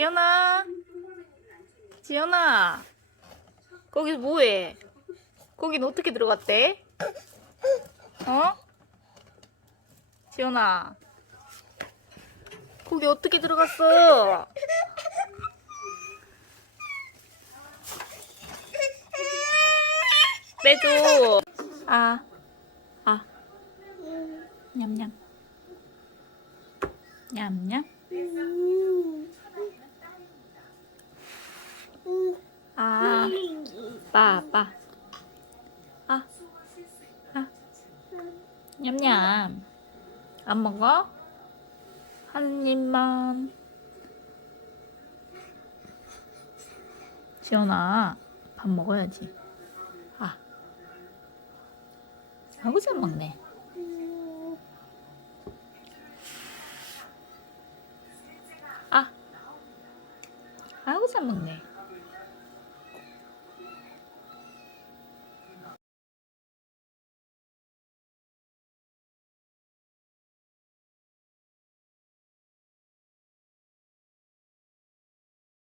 지연아. 지연아. 거기서 뭐해? 거긴 어떻게 들어갔대? 어? 지연아. 거기 어떻게 들어갔어? 빼줘 아아. 아. 냠냠. 냠냠. 빠, 아빠. 아, 아. 냠냠. 안 먹어? 한 입만. 지연아, 밥 먹어야지. 아. 아이고, 잘 먹네. 아. 아이고, 잘 먹네.